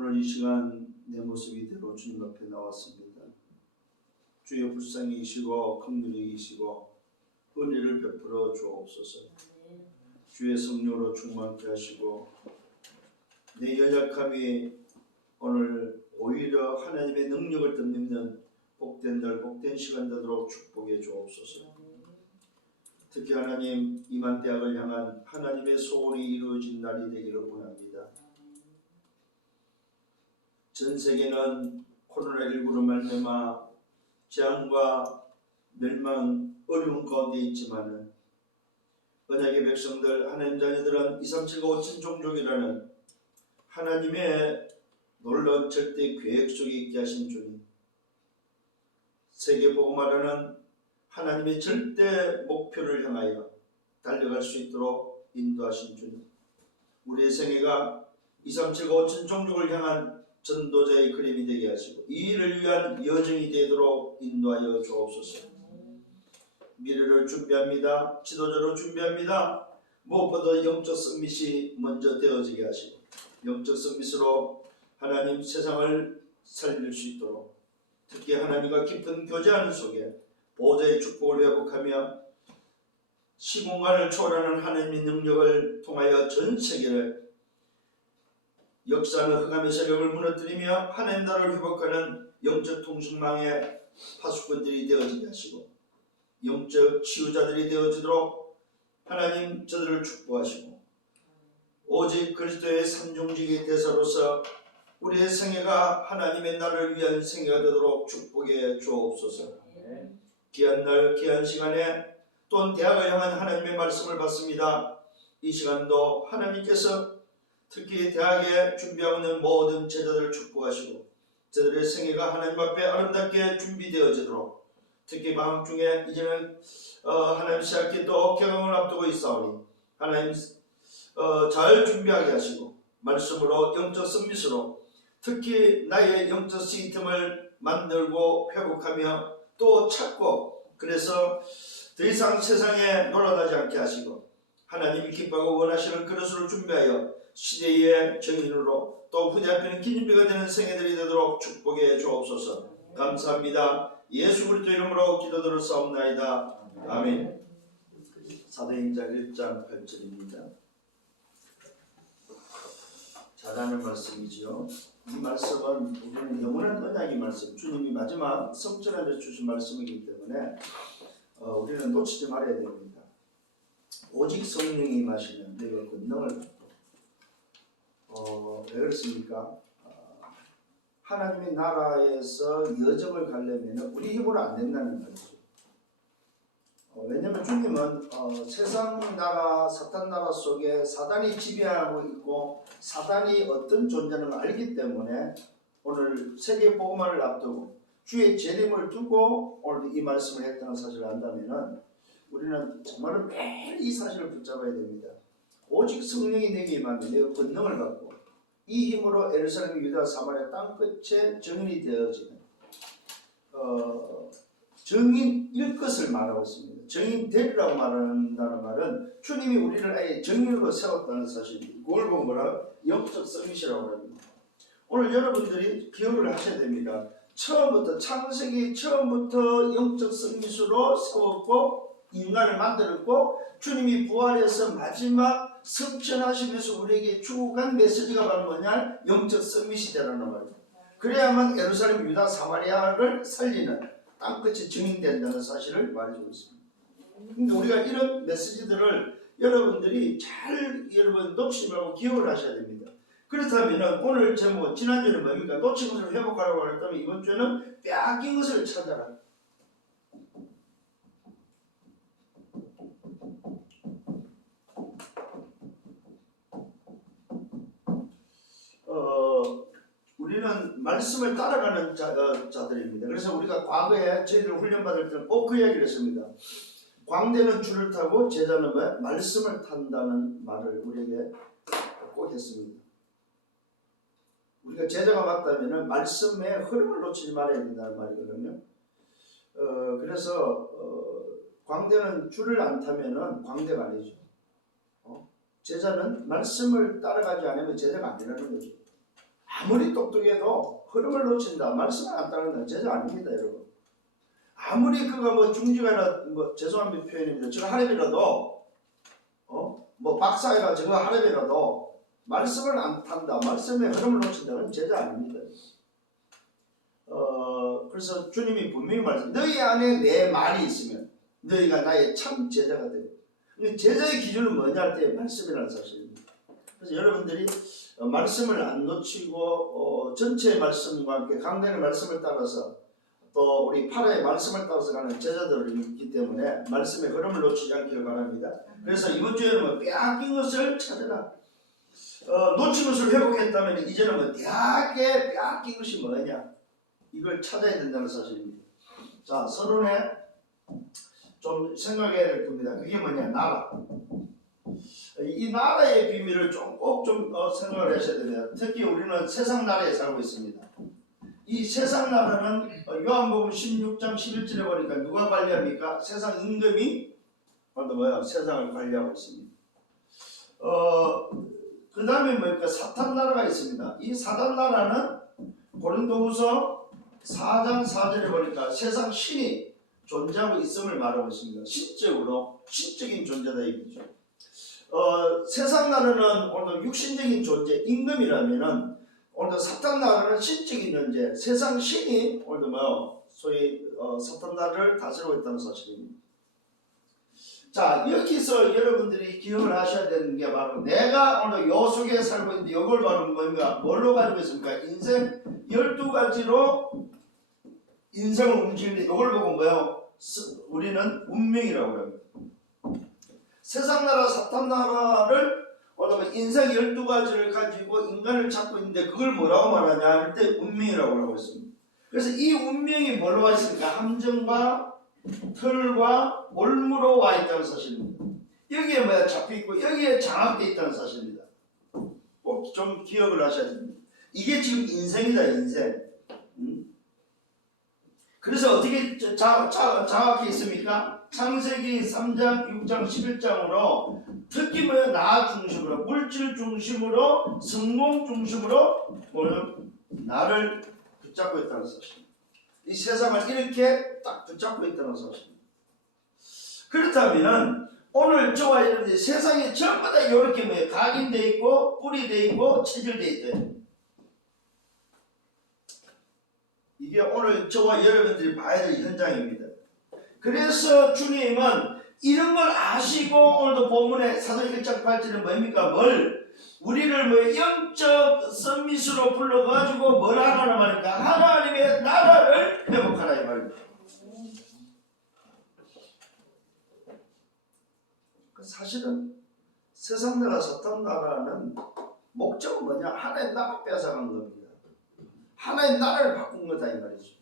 오늘 이 시간 내 모습 이대로 주님 앞에 나왔습니다. 주의 불쌍히 계시고 긍휼히 계시고 은혜를 베풀어 주옵소서. 주의 성령으로 충만케 하시고 내 연약함이 오늘 오히려 하나님의 능력을 덧입는 복된 날 복된 시간 되도록 축복해 주옵소서. 특히 하나님 이만대학을 향한 하나님의 소원이 이루어진 날이 되기를 원합니다. 전 세계는 코로나19로 말미암아 재앙과 멸망, 어려운 가운데 있지만은 언약의 백성들, 하나님 자녀들은 237과 5천 종족이라는 하나님의 놀라운 절대 계획 속에 있게 하신 주님, 세계복음화라는 하나님의 절대 목표를 향하여 달려갈 수 있도록 인도하신 주님, 우리의 생애가 237과 5천 종족을 향한 전도자의 그림이 되게 하시고 이 일을 위한 여정이 되도록 인도하여 주옵소서. 미래를 준비합니다. 지도자로 준비합니다. 무엇보다 영적 서밋이 먼저 되어지게 하시고 영적 서밋으로 하나님 세상을 살릴 수 있도록, 특히 하나님과 깊은 교제하는 속에 보호자의 축복을 회복하며 시공간을 초월하는 하나님의 능력을 통하여 전 세계를 역사하는 흑암의 세력을 무너뜨리며 하나님 나라를 회복하는 영적 통신망의 파수꾼들이 되어지게 하시고 영적 치유자들이 되어지도록 하나님 저들을 축복하시고 오직 그리스도의 산중직의 대사로서 우리의 생애가 하나님의 나라를 위한 생애가 되도록 축복해 주옵소서. 귀한 날 귀한 시간에 또한 대학을 향한 하나님의 말씀을 받습니다. 이 시간도 하나님께서 특히 대학에 준비하고 있는 모든 제자들을 축복하시고 저들의 생애가 하나님 앞에 아름답게 준비되어지도록, 특히 마음 중에 이제는 하나님 시작기도 개강을 앞두고 있사오니 하나님 잘 준비하게 하시고 말씀으로 영적 서밋으로 특히 나의 영적 시스템을 만들고 회복하며 또 찾고, 그래서 더 이상 세상에 놀아나지 않게 하시고 하나님이 기뻐하고 원하시는 그릇을 준비하여 시대의 정인으로 또 후대 앞에는 기념비가 되는 생애들이 되도록 축복해 주옵소서. 감사합니다. 예수 그리스도 이름으로 기도드렸사옵나이다. 아멘. 사도행전 1장 8절입니다. 잘하는 말씀이지요. 이 말씀은 우리는 영원한 언약의 말씀, 주님이 마지막 성전에 주신 말씀이기 때문에 우리는 놓치지 말아야 됩니다. 오직 성령이 임하시면 너희가 권능을 받고, 왜 그렇습니까? 하나님의 나라에서 여정을 가려면 우리 힘으로 안 된다는 거죠. 왜냐하면 주님은 세상 나라, 사탄 나라 속에 사단이 지배하고 있고 사단이 어떤 존재는 걸 알기 때문에 오늘 세계 복음화를 앞두고 주의 재림을 두고 오늘 이 말씀을 했다는 사실을 안다면 우리는 정말 매일 이 사실을 붙잡아야 됩니다. 오직 성령이 내게 임하면 내가 권능을 받고 이 힘으로 예루살렘, 유다, 사마리아 땅끝에 정인이 되어지는 정인일 것을 말하고 있습니다. 정인 되리라고 말한다는 말은 주님이 우리를 아예 정인으로 세웠다는 사실입니다. 그걸 보고 뭐라? 영적 서밋이라고 합니다. 오늘 여러분들이 기억을 하셔야 됩니다. 처음부터 창세기 처음부터 영적 서밋으로 세웠고 인간을 만들었고 주님이 부활해서 마지막 승천하시면서 우리에게 주고 간 메시지가 바로 뭐냐? 영적 서밋이 되라는 말입니다. 그래야만 예루살렘, 유다, 사마리아를 살리는 땅끝이 증인된다는 사실을 말해주고 있습니다. 근데 우리가 이런 메시지들을 여러분들이 잘 놓치지 말고 기억을 하셔야 됩니다. 그렇다면 오늘 제목, 지난주에는 뭡니까? 놓친 것을 회복하라고 했다면 이번 주에는 빼앗긴 것을 찾아라. 우리는 말씀을 따라가는 자들입니다. 그래서 우리가 과거에 저희들 훈련받을 때는 꼭 그 이야기를 했습니다. 광대는 줄을 타고 제자는 뭐야? 말씀을 탄다는 말을 우리에게 꼭 했습니다. 우리가 제자가 맞다면 말씀의 흐름을 놓치지 말아야 된다는 말이거든요. 그래서 광대는 줄을 안 타면 광대가 아니죠. 제자는 말씀을 따라가지 않으면 제자가 아니라는 거죠. 아무리 똑똑해도 흐름을 놓친다, 말씀을 안 따른다, 제자 아닙니다, 여러분. 아무리 그가 뭐 중직이나 뭐 죄송한 표현입니다. 저거 하려면라도 뭐 박사이라 저거 하려면라도 말씀을 안 탄다, 말씀의 흐름을 놓친다는 제자 아닙니다. 그래서 주님이 분명히 말씀, 너희 안에 내 말이 있으면 너희가 나의 참 제자가 돼. 제자의 기준은 뭐냐 할 때 말씀이라는 사실입니다. 그래서 여러분들이 말씀을 안 놓치고 전체의 말씀과 함께 강단의 말씀을 따라서 또 우리 파라의 말씀을 따라서 가는 제자들이 있기 때문에 말씀의 흐름을 놓치지 않기를 바랍니다. 그래서 이번 주에는 뭐 빼앗긴 것을 찾으라. 놓친 것을 회복했다면 이제는 뭐 대학에 빼앗긴 것이 뭐냐, 이걸 찾아야 된다는 사실입니다. 자, 서론에 좀 생각해야 될 겁니다. 그게 뭐냐, 나라. 이 나라의 비밀을 꼭 좀 생각을 하셔야 됩니다. 특히 우리는 세상 나라에 살고 있습니다. 이 세상 나라는 요한복음 16장 11절에 보니까 누가 관리합니까? 세상 임금이 세상을 관리하고 있습니다. 그 다음에 뭡니까? 사탄 나라가 있습니다. 이 사탄 나라는 고린도후서 4장 4절에 보니까 세상 신이 존재하고 있음을 말하고 있습니다. 신적으로 신적인 존재다 이거죠. 세상 나라는 오늘 육신적인 존재 임금이라면은 오늘 사탄 나라는 신적인 존재, 세상 신이 오늘 소위 사탄 나라를 다스리고 있다는 사실입니다. 자, 여기서 여러분들이 기억을 하셔야 되는 게 바로 내가 오늘 요 속에 살고 있는데 이걸 바로 뭔가 뭘로 가지고 있습니까? 인생 12가지로 인생을 움직이는데 이걸 보고 뭐예요? 우리는 운명이라고 합니다. 세상 나라 사탄 나라를 인생 12가지를 가지고 인간을 찾고 있는데 그걸 뭐라고 말하냐 할 때 운명이라고 하고 있습니다. 그래서 이 운명이 뭘로 와 있습니까? 함정과 틀과 올무로 와 있다는 사실입니다. 여기에 뭐야 잡혀있고 여기에 장악되어 있다는 사실입니다. 꼭 좀 기억을 하셔야 됩니다. 이게 지금 인생이다, 인생. 그래서 어떻게 장악해 있습니까? 창세기 3장, 6장, 11장으로 특히 뭐야 나 중심으로, 물질 중심으로, 성공 중심으로 나를 붙잡고 있다는 사실입니다. 이 세상을 이렇게 딱 붙잡고 있다는 사실입니다. 그렇다면 오늘 저와 여러분들이 세상에 전부 다 이렇게 뭐예요? 각인되어 있고 뿌리 되어 있고 체질되어 있대요. 이게 오늘 저와 여러분들이 봐야 될 현장입니다. 그래서 주님은 이런 걸 아시고 오늘도 본문에 사도행 1장 8절은 뭡니까? 우리를 영적 서밋으로 불러가지고 뭘 하라는 말입니까? 하나님의 나라를 회복하라 이 말입니다. 사실은 세상 나라 사탄 나라는 목적은 뭐냐? 하나님 나라 뺏어간 겁니다. 하나님 나라를 바꾼 거다 이 말이죠.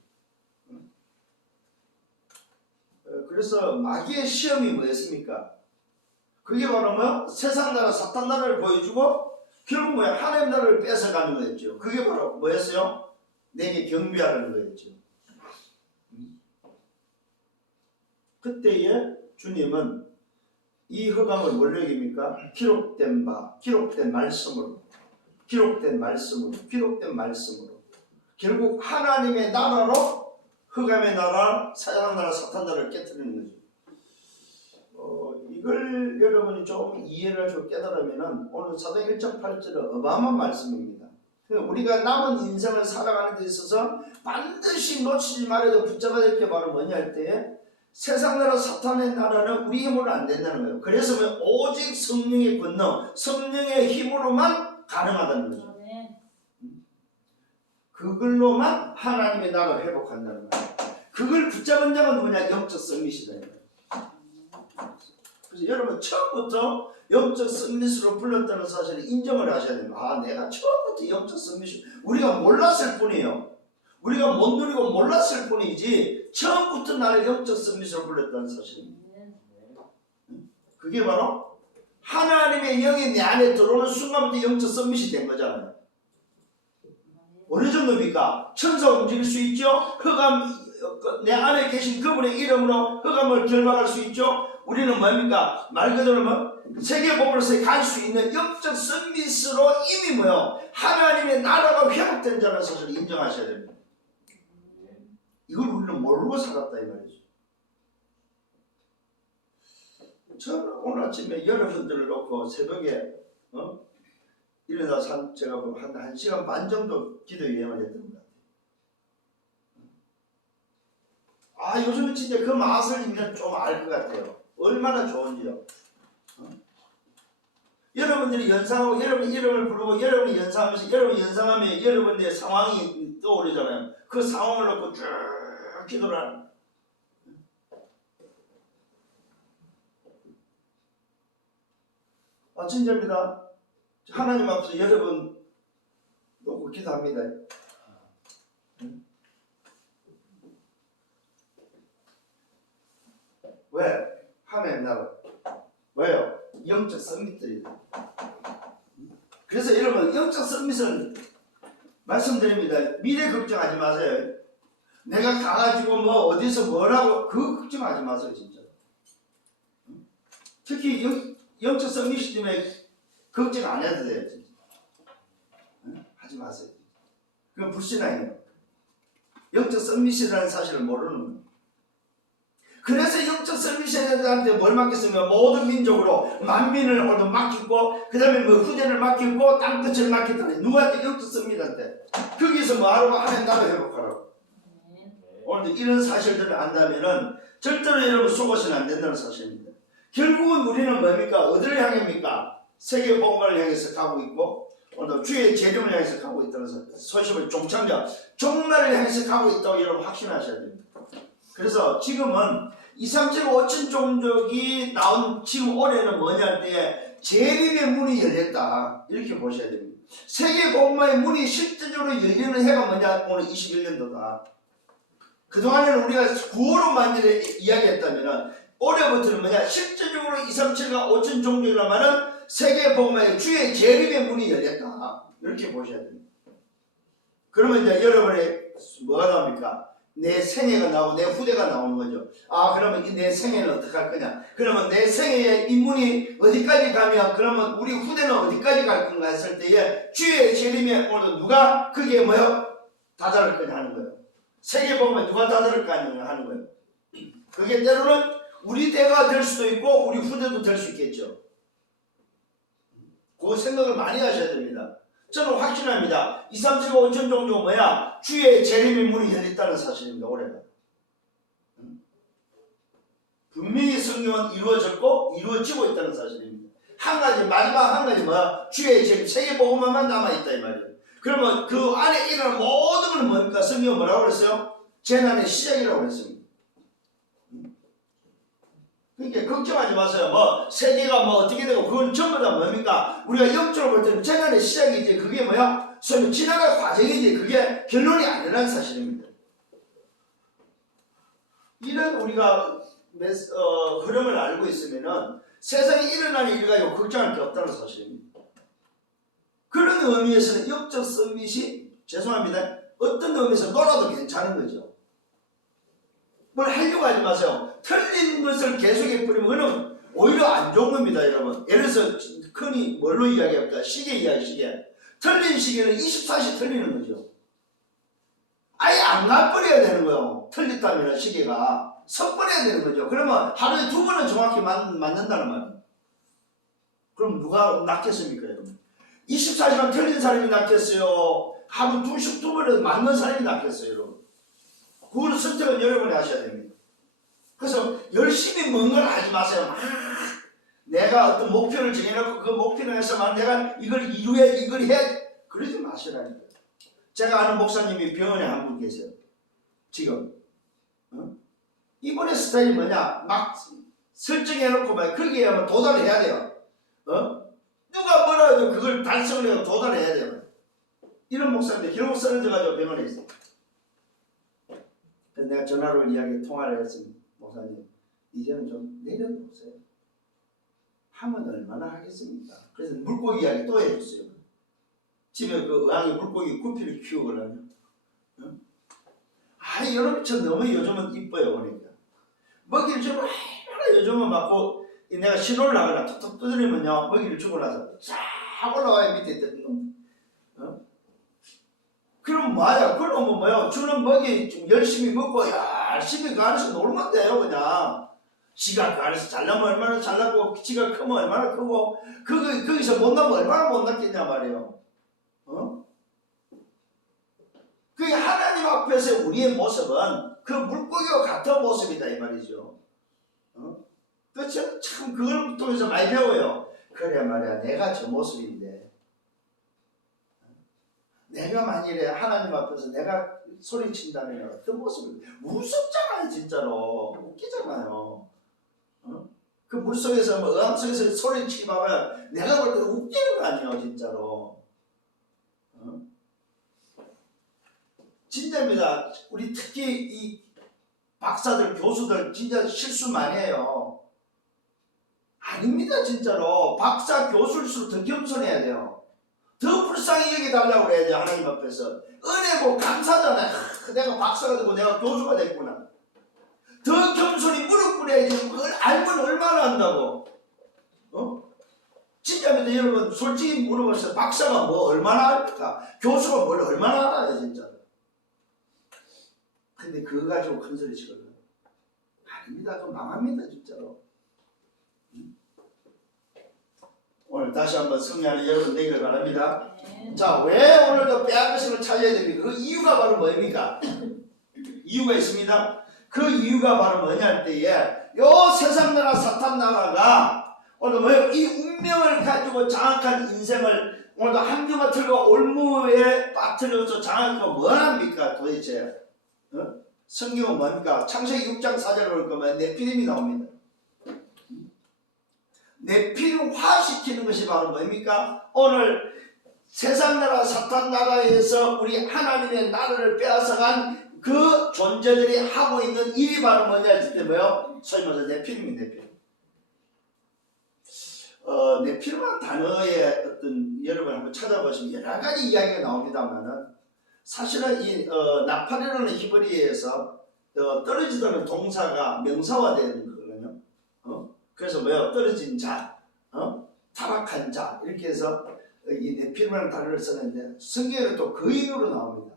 그래서 마귀의 시험이 뭐였습니까? 그게 바로 세상 나라 사탄 나라를 보여주고 결국 하나님 나라를 뺏어가는 거였죠. 그게 바로 뭐였어요? 내게 경배하라는 거였죠. 그때에 주님은 이 허감을 뭘로 얘기합니까? 기록된 말씀으로 결국 하나님의 나라로 흑암의 나라, 사자한 나라, 사탄 나라를 깨뜨리는 거죠. 이걸 여러분이 좀 이해를 좀 깨달으면 오늘 사도행 1장 8절은 어마어마한 말씀입니다. 우리가 남은 인생을 살아가는 데 있어서 반드시 놓치지 말아야 붙잡아야 될 게 바로 뭐냐 할 때 세상 나라 사탄의 나라는 우리 힘으로 안 된다는 거예요. 그래서 오직 성령의 권능, 성령의 힘으로만 가능하다는 거죠. 그걸로만 하나님의 나라를 회복한다는 거예요. 그걸 붙잡은 자가 누구냐? 영적 서밋이다. 그래서 여러분 처음부터 영적 서밋으로 불렀다는 사실을 인정을 하셔야 됩니다. 내가 처음부터 영적 서밋이 우리가 몰랐을 뿐이에요. 우리가 못 누리고 몰랐을 뿐이지 처음부터 나를 영적 서밋으로 불렀다는 사실입니다. 그게 바로 하나님의 영이 내 안에 들어오는 순간부터 영적 서밋이 된 거잖아요. 어느 정도입니까? 천사 움직일 수 있죠. 흑암 내 안에 계신 그분의 이름으로 흑암을 결박할 수 있죠. 우리는 뭡니까? 말 그대로 세계 보물로서 갈 수 있는 영적 서밋으로 이미 하나님의 나라가 회복된 잘못된 자라는 사실을 인정하셔야 됩니다. 이걸 우리는 모르고 살았다 이 말이죠. 저는 오늘 아침에 여러분들을 놓고 새벽에 일어나서 제가 한 1시간 반 정도 기도 여행을 했던 것 같아요. 요즘은 진짜 그 맛을 이제 좀 알 것 같아요. 얼마나 좋은지요. 여러분들이 연상하고 여러분 이름을 부르고 여러분이 연상하면서 여러분이 연상하면 여러분의 상황이 떠오르잖아요. 그 상황을 놓고 쭉 기도를 하는. 진짜입니다. 하나님 앞에서 여러분 놓고 기도합니다. 왜? 하나님 나라. 왜요? 영적 썸밋들이다. 그래서 여러분 영적 썸밋은 말씀드립니다. 미래 걱정하지 마세요. 내가 가가지고 뭐 어디서 뭐라고 그거 걱정하지 마세요. 진짜. 특히 영적 썸밋이 때문에 걱정 안 해도 돼요. 진짜. 하지 마세요. 그건 불신앙이에요. 영적 썸밋이라는 사실을 모르는 거예요. 그래서 영적 서밋한테 뭘 맡겼으면 모든 민족으로 만민을 오늘 맡기고 그 다음에 뭐 후대를 맡기고 땅끝을 맡겼다. 누구한테? 영적 서밋한테. 거기서 뭐 하라고? 하나님 나라 회복하라고. 오늘 이런 사실들을 안다면은 절대로 여러분 속아서는 안 된다는 사실입니다. 결국은 우리는 뭡니까? 어디를 향합니까? 세계 복음을 향해서 가고 있고 오늘 주의 재림을 향해서 가고 있다는 소식을 종착역 종말을 향해서 가고 있다고 여러분 확신하셔야 됩니다. 그래서 지금은 2, 3, 7, 5천 종족이 나온 지금 올해는 뭐냐 때 재림의 문이 열렸다 이렇게 보셔야 됩니다. 세계 복음화의 문이 실제적으로 열리는 해가 뭐냐? 오늘 21년도다. 그동안에는 우리가 9월로 만일에 이야기했다면 올해부터는 뭐냐? 실제적으로 2, 3, 7과 5천 종족이라면은 세계 복음화의 주의 재림의 문이 열렸다 이렇게 보셔야 됩니다. 그러면 이제 여러분의 뭐가 나옵니까? 내 생애가 나오고 내 후대가 나오는 거죠. 그러면 내 생애는 어떻게 할 거냐? 그러면 내 생애의 인문이 어디까지 가면 그러면 우리 후대는 어디까지 갈 건가 했을 때에 주의 재림에 오늘 누가 그게 뭐요? 다다를 거냐 하는 거예요. 세계 보면 누가 다다를 거냐 하는 거예요. 그게 때로는 우리 때가 될 수도 있고 우리 후대도 될 수 있겠죠. 그 생각을 많이 하셔야 됩니다. 저는 확신합니다. 2, 3, 7, 5천 종족 뭐야? 주의 재림의 문이 열렸다는 사실입니다. 올해가. 분명히 성경은 이루어졌고 이루어지고 있다는 사실입니다. 한 가지 마지막 한 가지 뭐야? 주의 재림 세계 복음만 남아있다 이 말이에요. 그러면 그 안에 일어나는 모든 건 뭡니까? 성경은 뭐라고 그랬어요? 재난의 시작이라고 그랬습니다. 그러니까 걱정하지 마세요. 뭐 세계가 뭐 어떻게 되고 그건 전부 다 뭡니까? 우리가 영적으로 볼 때는 재난의 시작이지 그게 뭐야? 소위 지나갈 과정이지 그게 결론이 아니라는 사실입니다. 이런 우리가 흐름을 알고 있으면은 세상에 일어나는 일 가지고 걱정할 게 없다는 사실입니다. 그런 의미에서는 영적 서밋이 죄송합니다. 어떤 의미에서 놀아도 괜찮은 거죠. 뭘 하려고 하지 마세요. 틀린 것을 계속해 뿌리면 그는 오히려 안 좋은 겁니다, 여러분. 예를 들어서 흔히 뭘로 이야기할까? 시계 이야기, 시계. 틀린 시계는 24시 틀리는 거죠. 아예 안 가버려야 되는 거예요. 틀렸다면 시계가 섞어내야 되는 거죠. 그러면 하루에 2번은 정확히 맞는다는 말이에요. 그럼 누가 낫겠습니까, 여러분? 24시간 틀린 사람이 낫겠어요? 하루 2번에 맞는 사람이 낫겠어요, 여러분? 그거는 선택은 여러분이 하셔야 됩니다. 그래서 열심히 뭔가를 하지 마세요. 내가 어떤 목표를 정해놓고 그 목표를 해서만 내가 이걸 이루해, 이걸 해. 그러지 마시라니까요. 제가 아는 목사님이 병원에 한 분 계세요. 지금. 이번에 스타일이 뭐냐? 막 설정해놓고 막 거기에 뭐 도달해야 돼요. 누가 뭐라 해도 그걸 달성을 해서 도달해야 돼요. 이런 목사인데 결국 쓰러져가지고 병원에 있어요. 그래서 내가 전화로 통화를 했습니다. 목사님, 이제는 좀 내려놓으세요. 하면 얼마나 하겠습니까? 그래서 물고기 이야기 또 해줬어요. 집에 그 의왕에 물고기 구피를 키우거든요. 여러분 저 너무 요즘은 이뻐요. 그러니까 먹이를 주면 요즘은 막고 내가 신호를 하거나 툭툭 두드리면요 먹이를 주고 나서 쫙 올라와요. 밑에 있던 놈. 그러면 뭐야? 그러면 뭐야? 주는 먹이 좀 열심히 먹고 열심히 그 안에서 놀면 돼요. 그냥 지가 그 안에서 잘나면 얼마나 잘나고 지가 크면 얼마나 크고 거기서 못 나면 얼마나 못 났겠냐 말이에요. 그게 하나님 앞에서 우리의 모습은 그 물고기와 같은 모습이다 이 말이죠. 그렇죠? 참 그걸 통해서 많이 배워요. 그래 말이야, 내가 저 모습인데 내가 만일에 하나님 앞에서 내가 소리친다면 어떤 모습이 무섭잖아요. 진짜로 웃기잖아요. 그 물속에서 뭐 어항 속에서 소리치기 봐봐요. 내가 볼 때는 웃기는 거 아니에요. 진짜로. 진짜입니다. 우리 특히 이 박사들, 교수들 진짜 실수 많이 해요. 아닙니다. 진짜로. 박사, 교수일수록 더 겸손해야 돼요. 더 불쌍히 여기달라고 그래야 돼요. 하나님 앞에서. 은혜고 감사잖아요. 내가 박사가 되고 내가 교수가 됐구나. 더 겸손히 무릎 꿇어야지. 그걸 알면 얼마나 한다고. 진짜입니다. 여러분 솔직히 물어보세요. 박사가 뭐 얼마나 합니까? 교수가 뭘 얼마나 알아요. 진짜. 근데 그거 가지고 큰 소리 치거든요. 아닙니다. 그거 망합니다. 진짜로. 오늘 다시 한번 승리하는 여러분 되기를 바랍니다. 자, 왜 오늘도 빼앗으심을 찾아야 됩니까? 그 이유가 바로 뭡니까? 이유가 있습니다. 그 이유가 바로 뭐냐 할 때에 요 세상 나라 사탄 나라가 오늘 뭐예요? 이 운명을 가지고 장악한 인생을 오늘도 함정을 틀고 올무에 빠뜨려서 장악하고 뭐 합니까 도대체? 성경은 뭡니까? 창세기 6장 4절을 볼 거면 네피림이 나옵니다. 네피림화시키는 것이 바로 뭡니까? 오늘 세상 나라 사탄 나라에서 우리 하나님의 나라를 빼앗아간 그 존재들이 하고 있는 일이 바로 뭐냐 했을 때 뭐요? 소위 말해서 네피림이 네피림. 네피림이라는 단어의 어떤 여러분 한번 찾아보시면 여러 가지 이야기가 나옵니다만은 사실은 이 나팔이라는 히브리어에서 떨어지다는 동사가 명사화되는 거거든요. 그래서 뭐요? 떨어진 자, 타락한 자 이렇게 해서 이 네피림이라는 단어를 썼는데 성경에는 또 거인으로 나옵니다.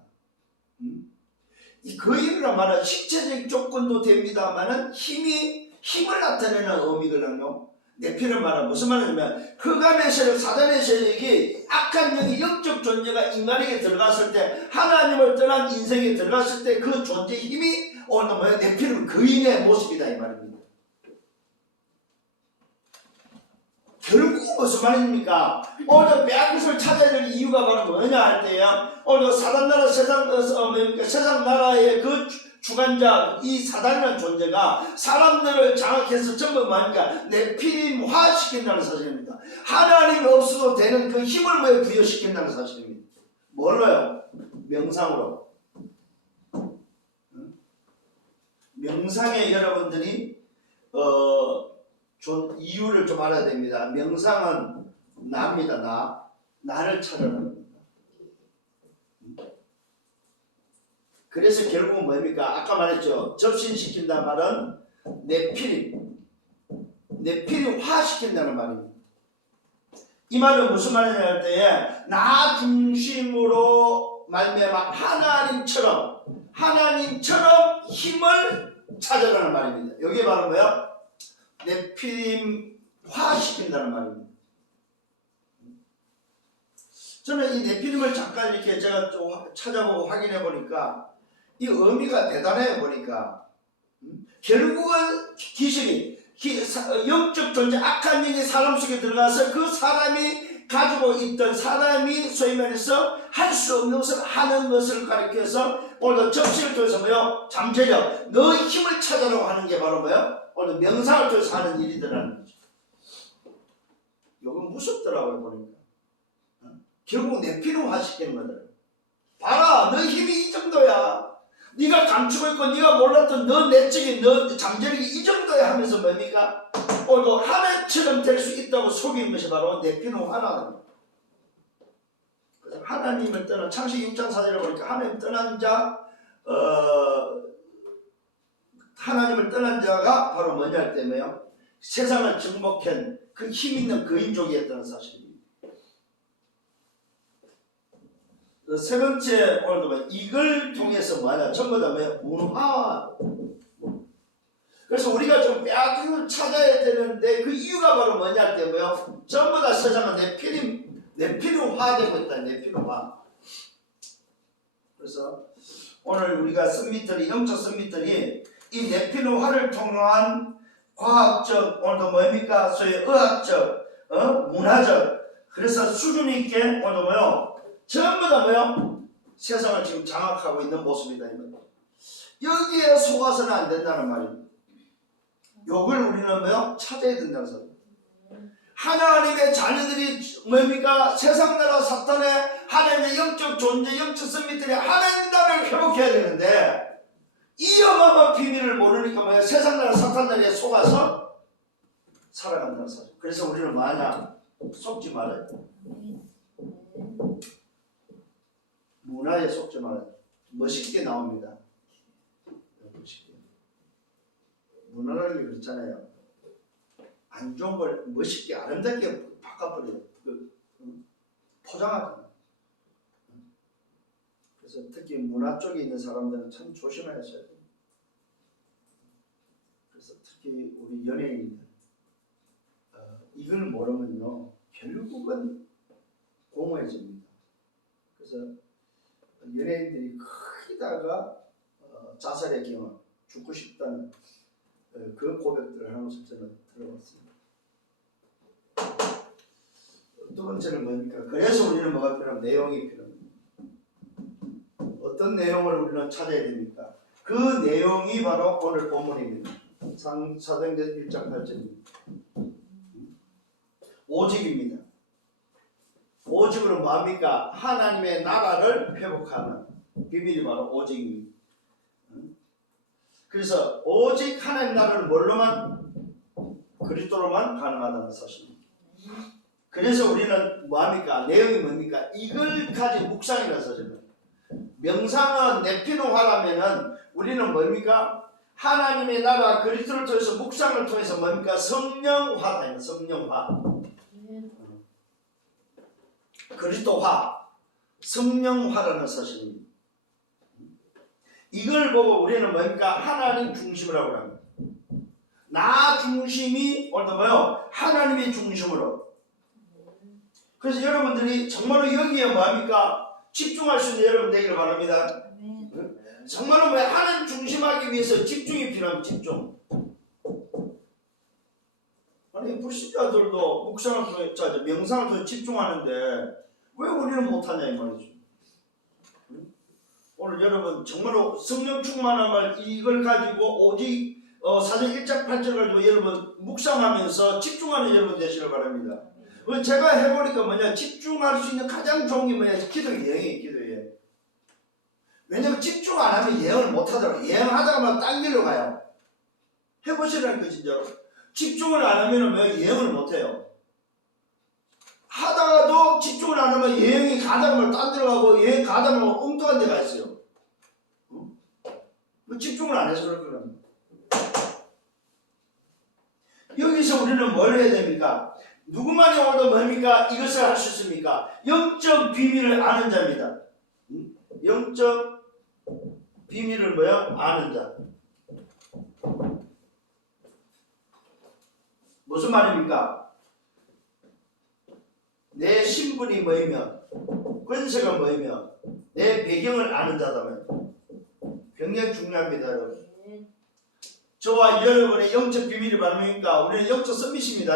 이 거인이란 말은 신체적 조건도 됩니다만은 힘을 나타내는 의미거든요. 네피림 말은 무슨 말이냐면 흑암의 세력, 사단의 세력이 악한 영이 영적 존재가 인간에게 들어갔을 때 하나님을 떠난 인생에 들어갔을 때 그 존재의 힘이 오늘 뭐야? 네피림 거인의 모습이다 이 말입니다. 결국 무슨 말입니까? 오늘 빼앗김을 찾아야 될 이유가 바로 뭐냐 할 때요. 오늘 사단나라 세상 나라의 그 주관자 이 사단이라는 존재가 사람들을 장악해서 전부 뭐니까 네피림화 시킨다는 사실입니다. 하나님이 없어도 되는 그 힘을 부여시킨다는 사실입니다. 뭘로요? 명상으로. 명상에 여러분들이 이유를 좀 알아야 됩니다. 명상은 나입니다. 나를 찾아라는 겁니다. 그래서 결국은 뭡니까? 아까 말했죠. 접신시킨다는 말은 네피림화 시킨다는 말입니다. 이 말은 무슨 말이냐 할 때에 나 중심으로 말미암아 하나님처럼 힘을 찾아라는 말입니다. 이게 바로 뭐야? 네피림화 시킨다는 말입니다. 저는 이 네피림을 잠깐 이렇게 제가 좀 찾아보고 확인해 보니까 이 의미가 대단해요. 보니까 결국은 귀신이 영적 존재 악한 영이 사람 속에 들어가서 그 사람이 가지고 있던 사람이 소위 말해서 할 수 없는 것을 하는 것을 가리켜서 오늘 접시를 통해서 뭐요? 잠재력 너의 힘을 찾으라고 하는 게 바로 뭐요? 오늘 명상을 통해서 하는 일이더라는 거죠. 이건 무섭더라고요. 보니까 결국 네피림화 시키는 거더라고요. 봐라, 너 힘이 이 정도야. 네가 감추고 있고 네가 몰랐던 너 내적인 너 잠재력이 이 정도야 하면서 뭡니까? 오늘 하나님처럼 될 수 있다고 속이는 것이 바로 네피림화라는 거예요. 그래서 하나님을 떠난 창세기 6장 4절에 보니까 하나님 떠난 자 하나님을 떠난 자가 바로 뭐냐 할 때면요 세상을 정복한 그 힘 있는 거인족이었다는 사실입니다. 세 번째 오늘도 이걸 통해서 뭐냐? 전부 다 뭐야? 문화. 그래서 우리가 좀 빼앗김을 찾아야 되는데 그 이유가 바로 뭐냐 때문에요. 전부 다 세상은 내피름화되고 있다. 내피름화. 그래서 오늘 우리가 썸미터리 영적 썸미터리 이 내피름화를 통한 과학적 오늘도 뭡니까? 소위 의학적, 문화적. 그래서 수준 있게 오늘도 뭐요? 전부 다 뭐요? 세상을 지금 장악하고 있는 모습이다. 여기에 속아서는 안 된다는 말입니다. 요걸 우리는 뭐요? 찾아야 된다는 소리. 하나님의 자녀들이 뭡니까? 세상 나라 사탄의 하나님의 영적 존재, 영적 썸미들이 하나님 나라를 회복해야 되는데 이 어마어마한 비밀을 모르니까 뭐야? 세상 나라 사탄 나라에 속아서 살아간다는 사실. 그래서 우리는 뭐하냐? 속지 말아야 돼. 문화에 속지 말아야 돼. 멋있게 나옵니다. 멋있게. 문화라는 게 그렇잖아요. 안 좋은 걸 멋있게 아름답게 바꿔버려요. 포장하잖아요. 그래서 특히 문화 쪽에 있는 사람들은 참 조심해야 돼요. 그래서 특히 우리 연예인들 이걸 모르면요 결국은 공허해집니다. 그래서 연예인들이 크다가 자살의 경험, 죽고 싶다는 그 고백들을 하면서 저는 들어봤습니다. 두 번째는 뭡니까? 그래서 우리는 뭐가 필요합니까? 내용이 필요합니다. 어떤 내용을 우리는 찾아야 됩니까? 그 내용이 바로 오늘 본문입니다. 사도행전 1장 8절입니다. 오직입니다. 오직으로 뭐합니까? 하나님의 나라를 회복하는 비밀이 바로 오직입니다. 그래서 오직 하나님 나라를 뭘로만? 그리스도로만 가능하다는 사실입니다. 그래서 우리는 뭐합니까? 내용이 뭡니까? 이걸 가진 묵상이라는 사실입니다. 명상은 내피노화라면은 우리는 뭡니까? 하나님의 나라 그리스도를 통해서 묵상을 통해서 뭡니까? 성령화다. 성령화. 그리스도화. 성령화라는 사실입니다. 이걸 보고 우리는 뭡니까? 하나님 중심이라고 합니다. 나 중심이 오늘 뭐요? 하나님의 중심으로. 그래서 여러분들이 정말로 여기에 뭐합니까? 집중할 수 있는 여러분 되기를 바랍니다. 정말로 뭐 하나님 중심하기 위해서 집중이 필요합니다. 집중. 아니 불신자들도 묵상을 통해 명상을 통해 집중하는데 왜 우리는 못하냐 이 말이죠. 오늘 여러분 정말로 성령 충만한 말 이걸 가지고 오직 사전 1장 8절 가지고 여러분 묵상하면서 집중하는 여러분 되시길 바랍니다. 제가 해보니까 뭐냐 집중할 수 있는 가장 좋은 게 뭐냐 기도예요. 기도예요. 왜냐면 집중 안 하면 예언을 못 하더라고요. 예언하다가 막 딴 길로 가요. 해보시라니까 진짜로. 집중을 안 하면 뭐 예언을 못 해요. 하다가도 집중을 안 하면 예언이 가다가 막 딴 데로 가고 예언 가다가 막 엉뚱한 데가 있어요. 집중을 안 해서 그럴 거랍니다. 여기서 우리는 뭘 해야 됩니까? 누구만이 오늘도 뭡니까? 이것을 할 수 있습니까? 영적 비밀을 아는 자입니다. 영적 비밀을 뭐야? 아는 자. 무슨 말입니까? 내 신분이 뭐이며 권세가 뭐이며 내 배경을 아는 자다면 굉장히 중요합니다. 여러분. 저와 여러분의 영적 비밀이 바랍니까? 우리는 영적 썸밋입니다.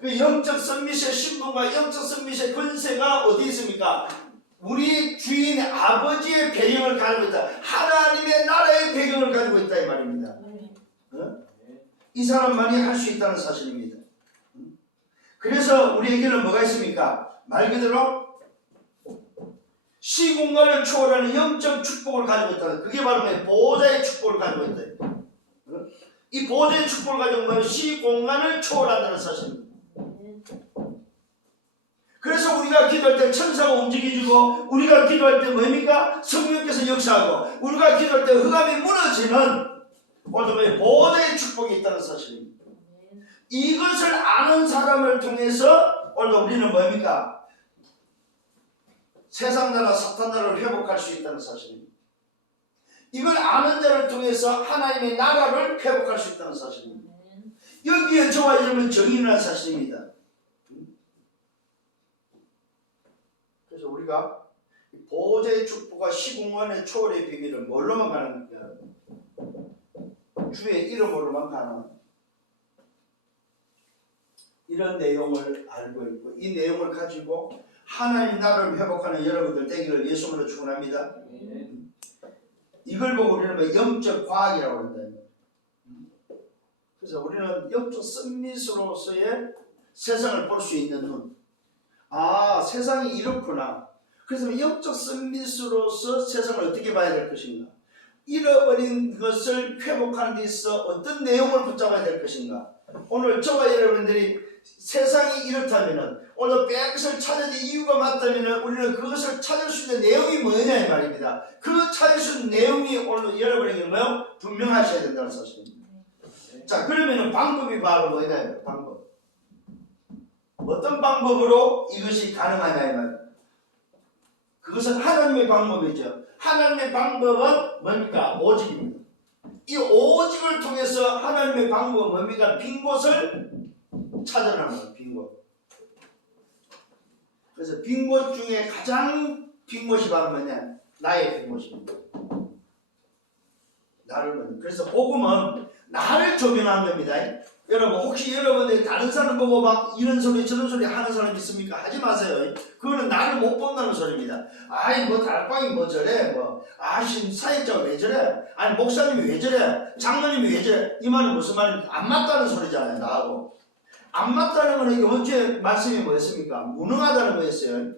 그 영적 썸밋의 신분과 영적 썸밋의 권세가 어디 있습니까? 우리 주인 아버지의 배경을 가지고 있다. 하나님의 나라의 배경을 가지고 있다 이 말입니다. 이 사람만이 할 수 있다는 사실입니다. 그래서 우리에게는 뭐가 있습니까? 말 그대로 시공간을 초월하는 영적 축복을 가지고 있다. 그게 바로 보호자의 축복을 가지고 있다. 이 보호자의 축복을 가지고 있는 시공간을 초월한다는 사실입니다. 그래서 우리가 기도할 때 천사가 움직여주고 우리가 기도할 때 뭡니까? 성령께서 역사하고 우리가 기도할 때 흑암이 무너지는 오늘 보호자의 축복이 있다는 사실입니다. 이것을 아는 사람을 통해서 오늘 우리는 뭡니까? 세상 나라 사탄 나라를 회복할 수 있다는 사실입니다. 이걸 아는 자를 통해서 하나님의 나라를 회복할 수 있다는 사실입니다. 여기에 저와 여러분은 정의라는 사실입니다. 그래서 우리가 보호자의 축복과 시공간의 초월의 비밀을 뭘로만 가능합니까? 주의 이름으로만 가능합니다. 이런 내용을 알고 있고 이 내용을 가지고 하나님 나라를 회복하는 여러분들 되기를 예수님으로 축원합니다. 이걸 보고 우리는 영적 과학이라고 한다. 그래서 우리는 영적 씀밋으로서의 세상을 볼 수 있는 눈. 아, 세상이 이렇구나. 그래서 영적 씀밋으로서 세상을 어떻게 봐야 될 것인가? 잃어버린 것을 회복하는 데 있어 어떤 내용을 붙잡아야 될 것인가? 오늘 저와 여러분들이 세상이 이렇다면은 오늘 빼앗을 찾아야 될 이유가 맞다면은 우리는 그것을 찾을 수 있는 내용이 뭐냐 이 말입니다. 그 찾을 수 있는 내용이 오늘 여러분에게 뭐요? 분명하셔야 된다는 사실입니다. 자, 그러면은 방법이 바로 뭐냐? 방법. 어떤 방법으로 이것이 가능하냐 이 말입니다. 그것은 하나님의 방법이죠. 하나님의 방법은 뭡니까? 오직입니다. 이 오직을 통해서 하나님의 방법은 뭡니까? 빈 곳을 찾아내는 거예요. 빈 곳. 그래서 빈 곳 중에 가장 빈 곳이 바로 뭐냐? 나의 빈 곳입니다. 나를 보는. 그래서 복음은 나를 조명하는 겁니다. 여러분 혹시 여러분들 다른 사람 보고 막 이런 소리 저런 소리 하는 사람 있습니까? 하지 마세요. 그거는 나를 못 본다는 소리입니다. 아이 뭐 다락방이 뭐 저래 뭐 아신 사역자가 왜 저래 아니 목사님이 왜 저래 장로님이 왜 저래 이 말은 무슨 말입니까? 안 맞다는 소리잖아요. 나하고 안 맞다는 거는 이번 주에 말씀이 뭐였습니까? 무능하다는 거였어요.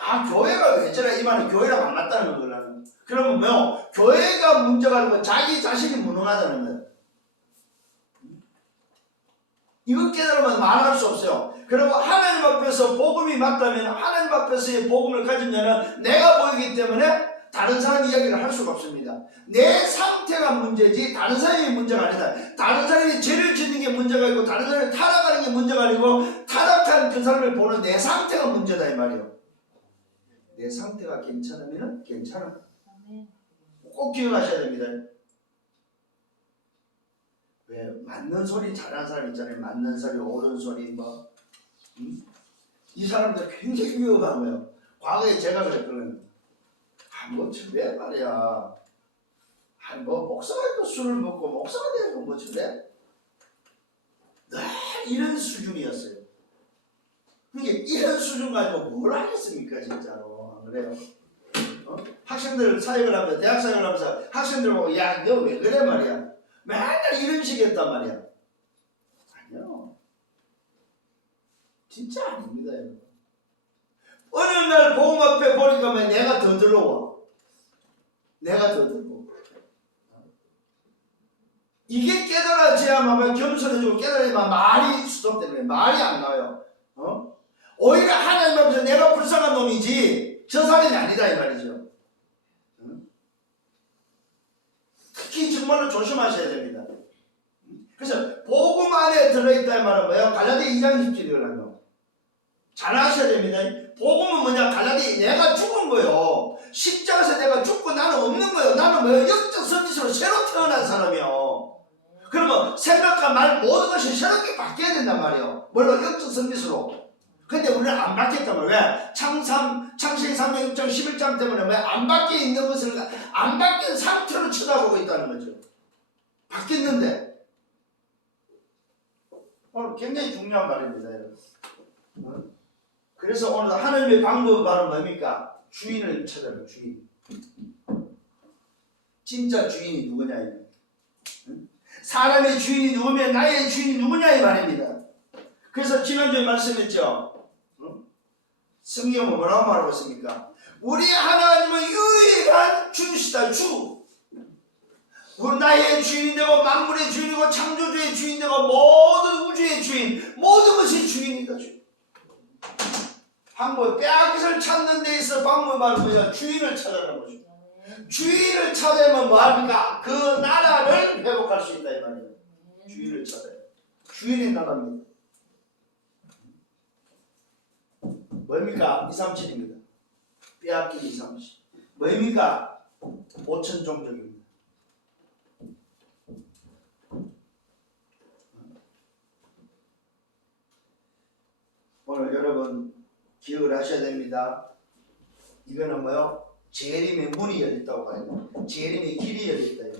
아 교회가 왜 저래 이 말은 교회랑 안 맞다는 거라는. 그러면 뭐 교회가 문제가 아니고 자기 자신이 무능하다는 거예요. 이거 깨달으면 말할 수 없어요. 그리고 하나님 앞에서 복음이 맞다면 하나님 앞에서의 복음을 가진 자는 내가 보이기 때문에 다른 사람 이야기를 할 수가 없습니다. 내 상태가 문제지 다른 사람이 문제가 아니다. 다른 사람이 죄를 짓는 게 문제가 아니고 다른 사람이 타락하는 게 문제가 아니고 타락한 그 사람을 보는 내 상태가 문제다 이 말이에요. 내 상태가 괜찮으면 괜찮아. 꼭 기억하셔야 됩니다. 왜 맞는 소리 잘하는 사람 있잖아요. 맞는 소리, 옳은 소리 뭐. 이 사람들 굉장히 위험한 거예요. 과거에 제가 그랬거든요. 뭐 저래 말이야. 뭐 목사가 있고 술을 먹고 목사가 되고 뭐 저래. 이런 수준이었어요. 그게 이런 수준 가지고 뭘 하겠습니까 진짜로. 안 그래요? 학생들 사역을 하면서 대학 사역을 하면서 학생들 보고 야 너 왜 그래 말이야. 맨날 이런 식이었단 말이야. 아니요. 진짜 아닙니다. 여러분. 어느 날 복음 앞에 보니까 내가 더 더러워. 내가 더 더러워. 이게 깨달아져야만 겸손해지고 깨달아야만 말이 수습되는 말이 안 나와요. 오히려 하나님 앞에서 내가 불쌍한 놈이지 저 사람이 아니다 이 말이죠. 특히 정말로 조심하셔야 됩니다. 그래서 복음 안에 들어있다 이 말은 뭐예요? 갈라디 2장 17절이라요. 잘 아셔야 됩니다. 복음은 뭐냐? 갈라디 내가 죽은 거요. 십자가에서 내가 죽고 나는 없는 거예요. 나는 뭐예요? 영적 선지서로 새로 태어난 사람이요. 그러면 생각과 말 모든 것이 새롭게 바뀌어야 된단 말이에요. 물론 영적 선지서로. 근데 우리는 안 바뀌었단 말이에요. 왜? 창세기 3장 6장 11장 때문에 왜 안 바뀌어 있는 것을 안 바뀐 상태로 쳐다보고 있다는 거죠. 바뀌었는데 오늘 굉장히 중요한 말입니다. 여러분. 그래서 오늘 하나님의 방법은 바로 뭡니까? 주인을 찾아라. 주인. 진짜 주인이 누구냐 이 말이에요. 사람의 주인이 누구면 나의 주인이 누구냐 이 말입니다. 그래서 지난주에 말씀했죠. 성경은 뭐라고 말하고 있습니까? 우리 하나님은 유일한 주시다. 주. 나의 주인이 되고 만물의 주인이고 창조주의 주인 되고 모든 우주의 주인 모든 것이 주인이다. 주인. 방법 빼앗을 찾는 데 있어 방법이 바로 뭐냐? 주인을 찾아라는 거죠. 주인을 찾으면 뭐합니까? 그 나라를 회복할 수 있다 이 말이에요. 주인을 찾아요. 주인의 나라입니다. 뭡니까? 237입니다. 빼앗긴 이상식. 뭐입니까? 5천 종족입니다. 오늘 여러분 기억을 하셔야 됩니다. 이거는 뭐요? 재림의 문이 열렸다고 봐야 돼요. 재림의 길이 열렸다.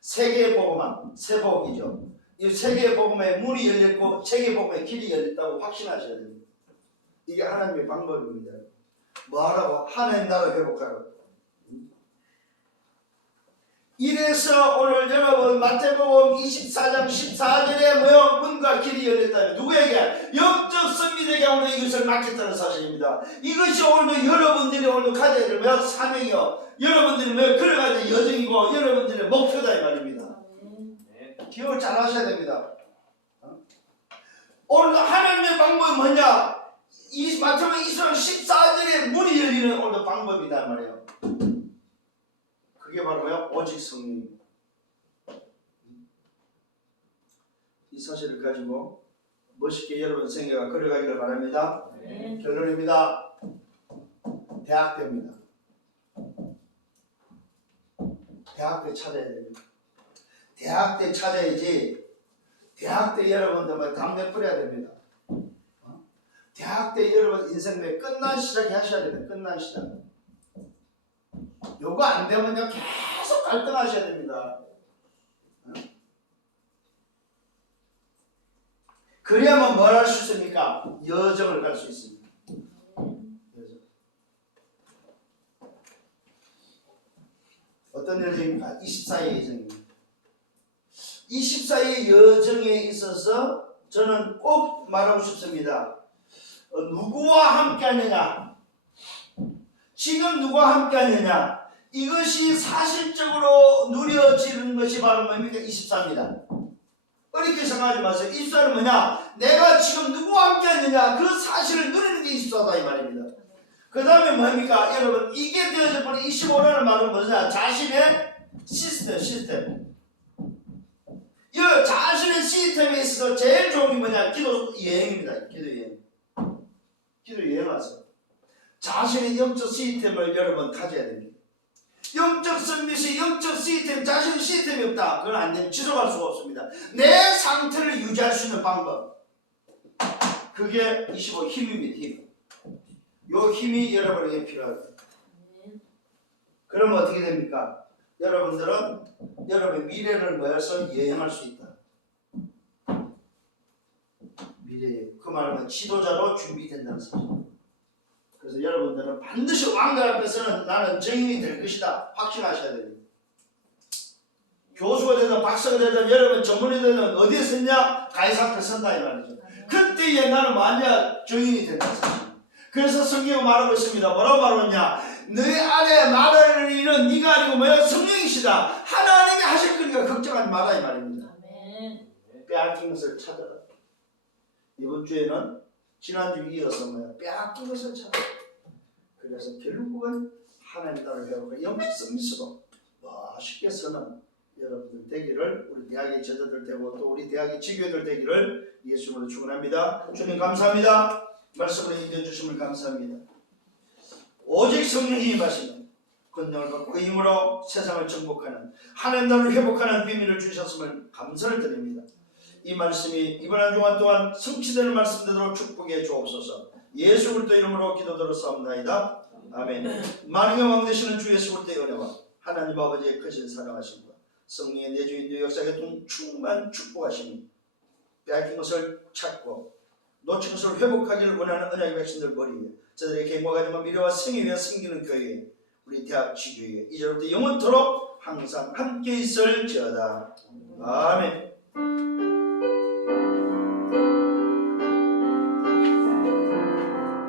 세계의 복음만, 세복이죠. 이 세계의 복음의 문이 열렸고 세계의 복음의 길이 열렸다고 확신하셔야 됩니다. 이게 하나님의 방법입니다. 뭐하라고? 하나님 나라 회복하라고. 이래서 오늘 여러분 마태복음 24장 14절에 뭐요? 문과 길이 열렸다면 누구에게? 영적 선민에게 오늘 이것을 맡겼다는 사실입니다. 이것이 오늘도 여러분들이 오늘 가져야 될 뭐요? 사명이요. 여러분들이 뭐요? 걸어가야 될 여정이고 여러분들의 목표다 이 말입니다. 기억을 잘 하셔야 됩니다. 오늘 하나님의 방법이 뭐냐? 이 마태복음 24장 14절에 문이 열리는 오늘도 방법이다 말이에요. 그게 바로 뭐야? 오직 성령입니다. 이 사실을 가지고 멋있게 여러분 생애가 걸어가기를 바랍니다. 결론입니다. 대학교입니다. 대학교 찾아야 됩니다. 대학교 찾아야지. 대학교 여러분들 뭐 담배 뿌려야 됩니다. 대학교 여러분 인생의 끝난 시작이 하셔야 됩니다. 끝난 시작. 요거 안 되면요 계속 갈등하셔야 됩니다. 그래야만 뭘 할 수 있습니까? 여정을 갈 수 있습니다. 여정. 어떤 여정입니까? 24의 여정입니다. 24의 여정에 있어서 저는 꼭 말하고 싶습니다. 누구와 함께 하느냐? 지금 누가 함께 하느냐? 이것이 사실적으로 누려지는 것이 바로 뭡니까? 24입니다. 어렵게 생각하지 마세요. 24는 뭐냐? 내가 지금 누구와 함께 하느냐? 그 사실을 누리는 게 24다 이 말입니다. 그 다음에 뭡니까? 여러분 이게 되어져 버린 25라는 말은 뭐냐? 자신의 시스템. 이 자신의 시스템에 있어서 제일 좋은 게 뭐냐? 기도 여행입니다. 기도 여행. 기도 여행하세요. 자신의 영적 시스템을 여러분 가져야 됩니다. 영적 선미시, 영적 시스템, 자신의 시스템이 없다. 그건 안 되면 지속할 수가 없습니다. 내 상태를 유지할 수 있는 방법. 그게 25 힘입니다. 힘. 요 힘이 여러분에게 필요합니다. 그러면 어떻게 됩니까? 여러분들은 여러분의 미래를 모여서 여행할 수 있다. 미래. 그 말은 지도자로 준비된다는 사실. 그래서 여러분들은 반드시 왕가 앞에서는 나는 정인이 될 것이다. 확신하셔야 됩니다. 교수가 되든 박사가 되든 여러분 전문이 되든 어디에 섰냐? 가이사 앞에 선다 이 말이죠. 그때에 나는 완전 정인이 된다는 사실. 그래서 성경이 말하고 있습니다. 뭐라고 말하느냐? 너희 안에 말하는 일은 네가 아니고 뭐야? 성령이시다. 하나님이 하실 거니까 걱정하지 마라 이 말입니다. 빼앗긴 것을 찾아라. 이번 주에는 지난주 이어서 뭐야? 빼앗긴 것을 찾아. 그래서 결국은 하나님 따라 배우고 영적 성미수도 쉽게 서는 여러분들 되기를, 우리 대학의 제자들 되고 또 우리 대학의 지교들 되기를 예수님으로 축원합니다. 주님 감사합니다. 말씀을 인도해 주심을 감사합니다. 오직 성령이 임하시는 권능을 받고 그 힘으로 세상을 정복하는 하나님 나라를 회복하는 비밀을 주셨음을 감사를 드립니다. 이 말씀이 이번 한 주간 동안 성취되는 말씀대로 축복해 주옵소서. 예수 그리스도 이름으로 기도드렸사옵나이다. 아멘. 만왕의 왕 되시는 주 예수 그리스도의 은혜와 하나님 아버지의 크신 사랑하심과 성령의 내주 인도 역사에 충만 축복하심이 빼앗긴 것을 찾고 놓친 것을 회복하기를 원하는 언약의 백성들 머리에 저들의 갱과가지만 미래와 생애 위에 섬기는 교회에 우리 대학 지교회에 이제부터 영원토록 항상 함께 있을지어다. 아멘.